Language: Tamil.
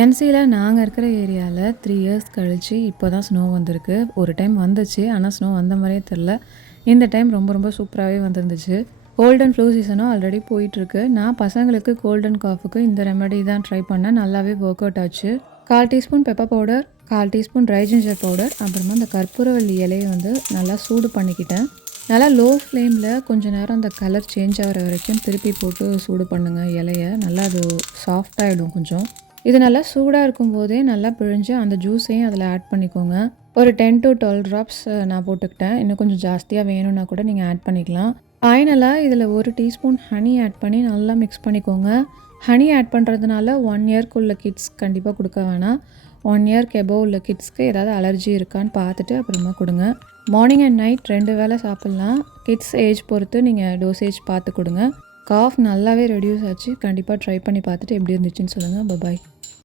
என்சியில் நாங்கள் இருக்கிற ஏரியாவில் 3 இயர்ஸ் கழித்து இப்போ தான் ஸ்னோ வந்திருக்கு. ஒரு டைம் வந்துச்சு, ஆனால் ஸ்னோ வந்த மாதிரியே தெரில. இந்த டைம் ரொம்ப ரொம்ப சூப்பராகவே வந்துருந்துச்சு. கோல்ட் அண்ட் ஃப்ளூ சீசனும் ஆல்ரெடி போயிட்டுருக்கு. நான் பசங்களுக்கு கோல்ட் அண்ட் காஃபுக்கு இந்த ரெமெடி தான் ட்ரை பண்ணேன். நல்லாவே ஒர்க் அவுட் ஆச்சு. 1/4 teaspoon pepper powder, 1/4 teaspoon try ginger powder, அப்புறமா அந்த கற்பூரவல்லி இலையை வந்து நல்லா சூடு பண்ணிக்கிட்டேன். நல்லா லோ ஃப்ளேமில் கொஞ்சம் நேரம் அந்த கலர் சேஞ்ச் ஆகிற வரைக்கும் திருப்பி போட்டு சூடு பண்ணுங்கள் இலையை. நல்லா அது சாஃப்டாகிடும் கொஞ்சம். இது நல்லா சூடாக இருக்கும்போதே நல்லா பிழிஞ்சு அந்த ஜூஸையும் அதில் ஆட் பண்ணிக்கோங்க. ஒரு 10 to 12 ட்ராப்ஸ் நான் போட்டுக்கிட்டேன். இன்னும் கொஞ்சம் ஜாஸ்தியாக வேணும்னா கூட நீங்கள் ஆட் பண்ணிக்கலாம். ஃபைனலாக இதில் 1 டீஸ்பூன் ஹனி ஆட் பண்ணி நல்லா மிக்ஸ் பண்ணிக்கோங்க. ஹனி ஆட் பண்ணுறதுனால 1 இயர்க்குள்ள கிட்ஸ் கண்டிப்பாக கொடுக்க வேணாம். 1 இயர்க்கு எபோவ் உள்ள கிட்ஸ்க்கு ஏதாவது அலர்ஜி இருக்கான்னு பார்த்துட்டு அப்புறமா கொடுங்க. மார்னிங் அண்ட் நைட் 2 வேளை சாப்பிட்லாம். கிட்ஸ் ஏஜ் பொறுத்து நீங்கள் டோசேஜ் பார்த்து கொடுங்க. காஃப் நல்லாவே ரெடியூஸ் ஆச்சு. கண்டிப்பாக ட்ரை பண்ணி பார்த்துட்டு எப்படி இருந்துச்சுன்னு சொல்லுங்கள். பாய்.